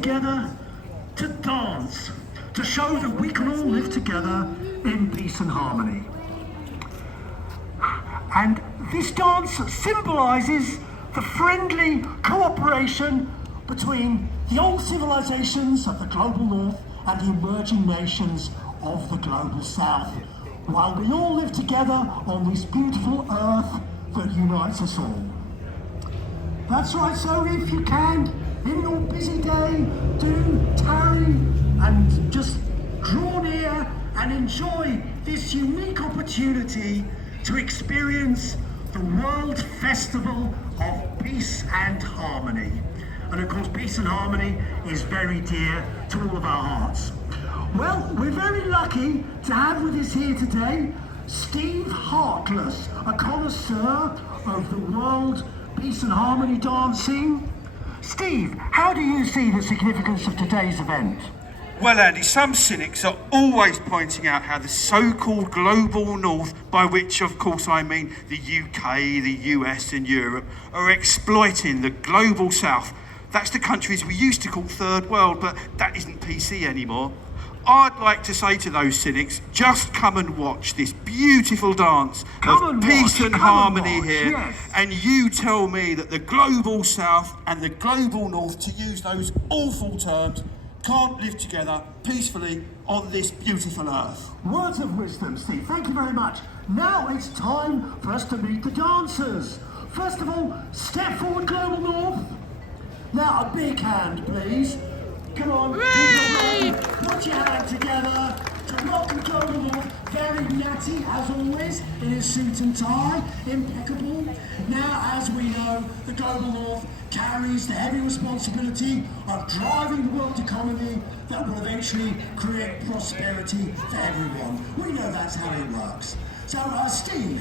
together to dance, to show that we can all live together in peace and harmony. And this dance symbolises the friendly cooperation between the old civilisations of the global north and the emerging nations of the global south, while we all live together on this beautiful earth that unites us all. That's right, so if you can, in your busy day, do tarry and just draw near and enjoy this unique opportunity to experience the World Festival of Peace and Harmony. And of course, peace and harmony is very dear to all of our hearts. Well, we're very lucky to have with us here today Steve Harkless, a connoisseur of the world peace and harmony dancing. Steve, how do you see the significance of today's event? Well, Andy, some cynics are always pointing out how the so-called global north, by which of course I mean the UK, the US and Europe, are exploiting the global south. That's the countries we used to call third world, but that isn't PC anymore. I'd like to say to those cynics, just come and watch this beautiful dance of peace and harmony here, yes. And you tell me that the global south and the global north, to use those awful terms, can't live together peacefully on this beautiful earth. Words of wisdom, Steve. Thank you very much. Now it's time for us to meet the dancers. First of all, step forward, global north. Now a big hand, please. Come on, put your hand together to welcome global north. Very natty, as always, in his suit and tie, impeccable. Now, as we know, the global north carries the heavy responsibility of driving the world economy that will eventually create prosperity for everyone. We know that's how it works. So, Steve.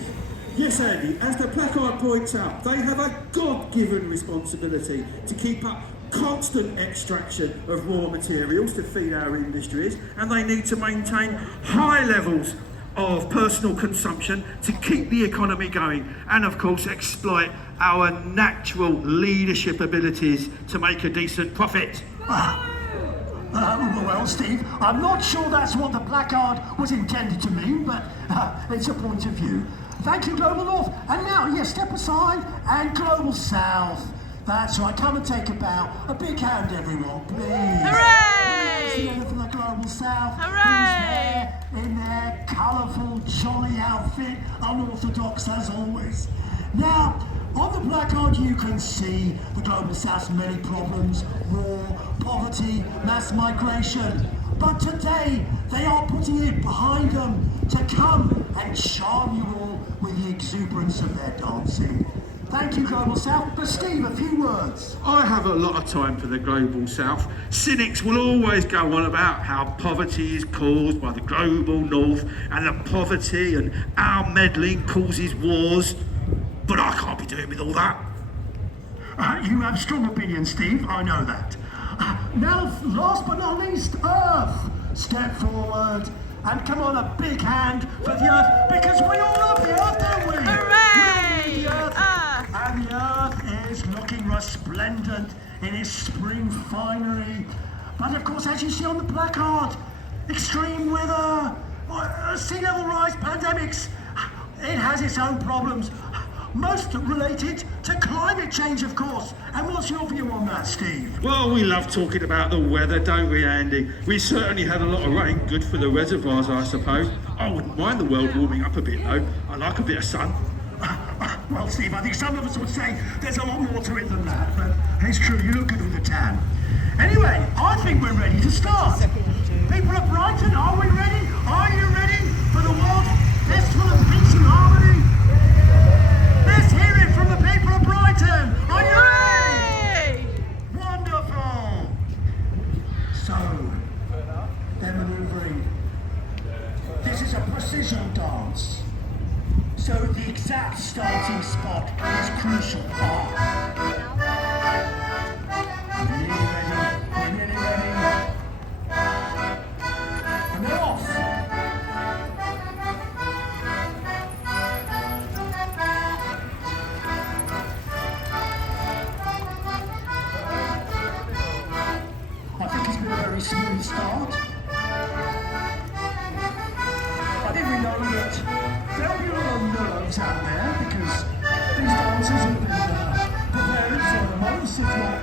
Yes, Andy, as the placard points out, they have a God-given responsibility to keep up constant extraction of raw materials to feed our industries, and they need to maintain high levels of personal consumption to keep the economy going, and of course exploit our natural leadership abilities to make a decent profit. Well, Steve, I'm not sure that's what the placard was intended to mean, but it's a point of view. Thank you, Global North. And now, yes, step aside, and Global South. That's right, come and take a bow. A big hand, everyone, please. Hooray! From the Global South. Hooray! Who's there in their colourful, jolly outfit, unorthodox as always. Now, on the placard you can see the Global South's many problems: war, poverty, mass migration. But today, they are putting it behind them to come and charm you all with the exuberance of their dancing. Thank you, Global South. But Steve, a few words. I have a lot of time for the Global South. Cynics will always go on about how poverty is caused by the Global North and that poverty and our meddling causes wars. But I can't be doing with all that. You have strong opinions, Steve. I know that. Now, last but not least, Earth. Step forward and come on, a big hand for the Earth, because we all love the Earth, don't we? Hooray! We love the Earth. And the Earth is looking resplendent in its spring finery. But of course, as you see on the placard, extreme weather, sea level rise, pandemics, it has its own problems. Most related to climate change, of course. And what's your view on that, Steve? Well, we love talking about the weather, don't we, Andy? We certainly had a lot of rain, good for the reservoirs, I suppose. I wouldn't mind the world warming up a bit, though. I like a bit of sun. Well, Steve, I think some of us would say there's a lot more to it than that, but it's true, you look good with a tan. Anyway, I think we're ready to start. People of Brighton, are we ready? Are you ready for the World Festival of Peace and Harmony? Let's hear it from the people of Brighton. Are you ready? Wonderful. So, they're manoeuvring. This is a precision dance. So the exact starting spot is crucial. We're nearly ready. We're nearly ready. And they're off. very smooth start. I think we know that there'll be a lot of nerves out there because these dancers have been preparing for months, if not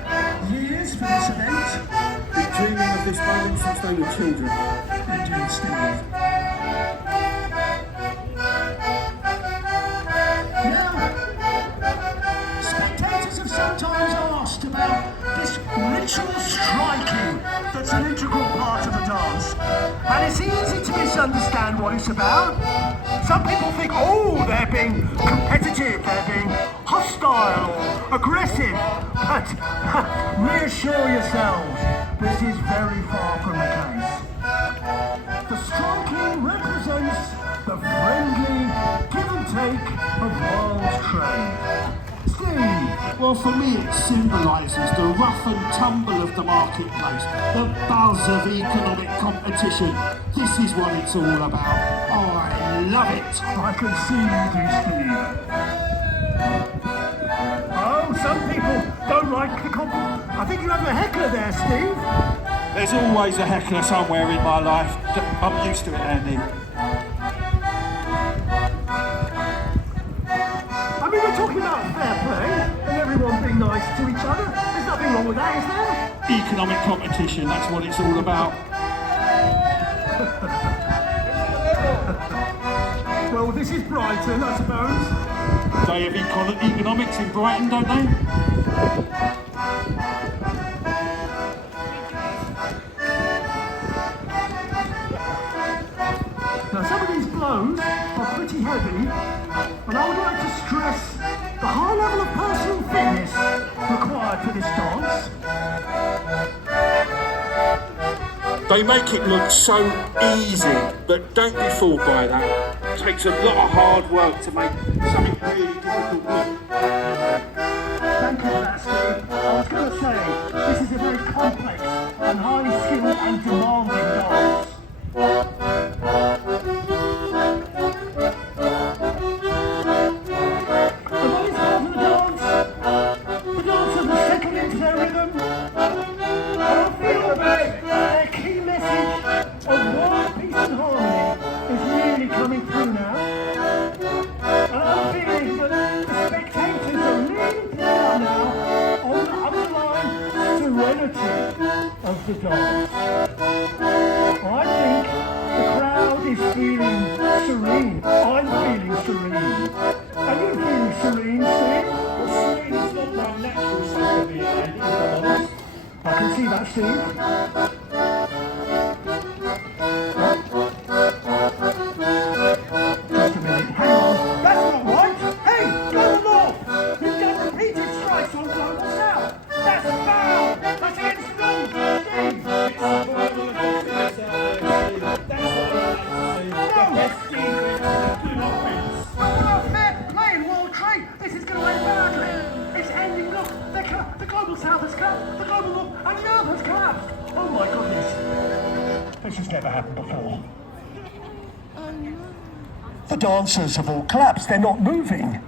years, for this event. Been dreaming of this moment since they were children. Indeed, Steve. Now, spectators have sometimes asked about this ritual striking that's an integral part of the dance. And it's easy to misunderstand what it's about. Some people think, oh, they're being competitive, they're being hostile or aggressive. But reassure yourselves, this is very far from the case. The striking represents the friendly give and take of world trade. Steve, Well, for me, it symbolises the rough and tumble of the marketplace, the buzz of economic competition. This is what it's all about. Oh, I love it. I can see you do, Steve. Oh, some people don't like the compliment. I think you have a heckler there, Steve. There's always a heckler somewhere in my life. I'm used to it, Andy. I mean, we're talking about fair play and everyone being nice to each other. There's nothing wrong with that, is there? Economic competition, that's what it's all about. Well, this is Brighton, I suppose. They have economics in Brighton, don't they? Now, some of these blows are pretty heavy, and I would like to stress the high level of personal fitness required for this dance. They make it look so easy, but don't be fooled by that. It takes a lot of hard work to make something really difficult look. Thank you for that, Steve. I was going to say, this is a very complex and highly skilled and demanding dance. And what is part of the dance? The dancers are settled into their rhythm. And I feel that their key message of world peace and harmony is really coming through now. And I'm feeling that the spectators are really down now on the underlying serenity of the dance. I think the crowd is feeling serene. I'm feeling serene. Are you feeling serene, Steve? Well, serene is not my natural state of being, Andy, if I'm honest. I can see that, Steve. Just a minute. Hang on. That's not right. Hey, go north. You've done repeated strikes on global south. That's foul. That's against the rules, Steve. It's survival of the fittest out there, Steve. That's what I like to see. The best teams do not win. Oh, fair play in world trade. This is going to end badly. It's ending. Look, the global south has collapsed. The global north and the earth has collapsed. Oh my goodness. This has never happened before. The dancers have all collapsed. They're not moving.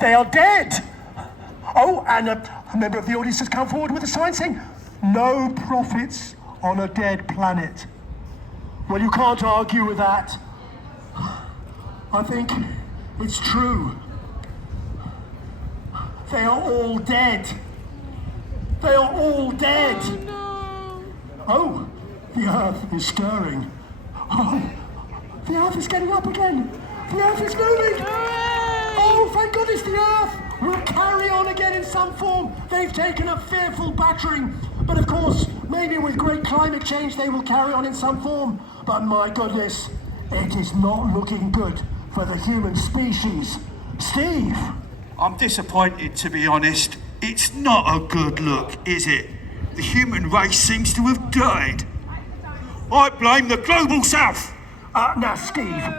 They are dead. Oh, and a member of the audience has come forward with a sign saying, "No profits on a dead planet." Well, you can't argue with that. I think it's true. They are all dead. They are all dead. Oh, the earth is stirring. Oh, the earth is getting up again. The earth is moving. Oh, thank goodness the earth will carry on again in some form. They've taken a fearful battering. But of course, maybe with great climate change, they will carry on in some form. But my goodness, it is not looking good for the human species. Steve? I'm disappointed, to be honest. It's not a good look, is it? The human race seems to have died. I blame the global south. Now, Steve,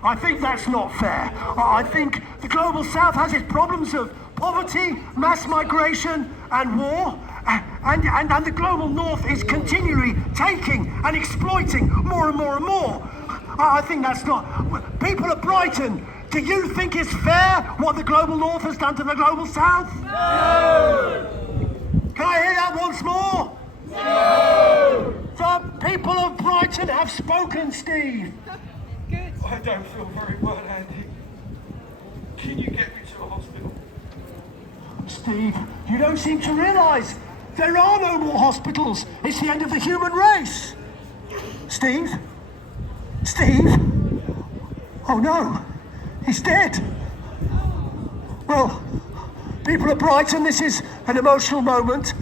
I think that's not fair. I think the global south has its problems of poverty, mass migration, and war. And the global north is continually taking and exploiting more and more and more. I think that's not... People of Brighton, do you think it's fair what the global north has done to the global south? No! Can I hear that once more? No! So Brighton have spoken, Steve. I don't feel very well, Andy. Can you get me to a hospital? Steve, you don't seem to realise there are no more hospitals. It's the end of the human race. Steve? Steve? Oh no, he's dead. Well, people of Brighton, this is an emotional moment.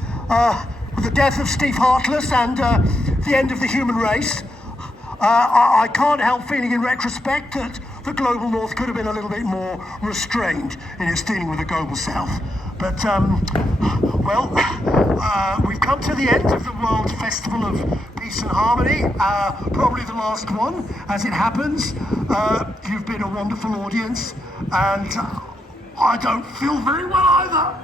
With the death of Steve Hartless and the end of the human race. I can't help feeling in retrospect that the global north could have been a little bit more restrained in its dealing with the global south. But, we've come to the end of the World Festival of Peace and Harmony, probably the last one, as it happens. You've been a wonderful audience, and I don't feel very well either.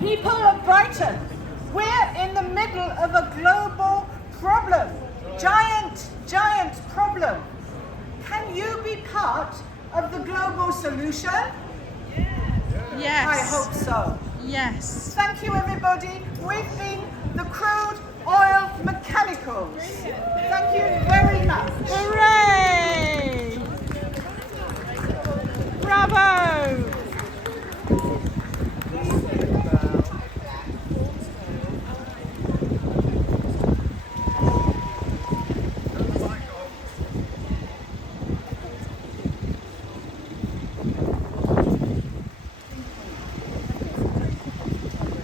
People of Brighton, we're in the middle of a global problem. Giant problem. Can you be part of the global solution? Yes. I hope so. Yes. Thank you, everybody. We've been the Crude Oil Mechanicals.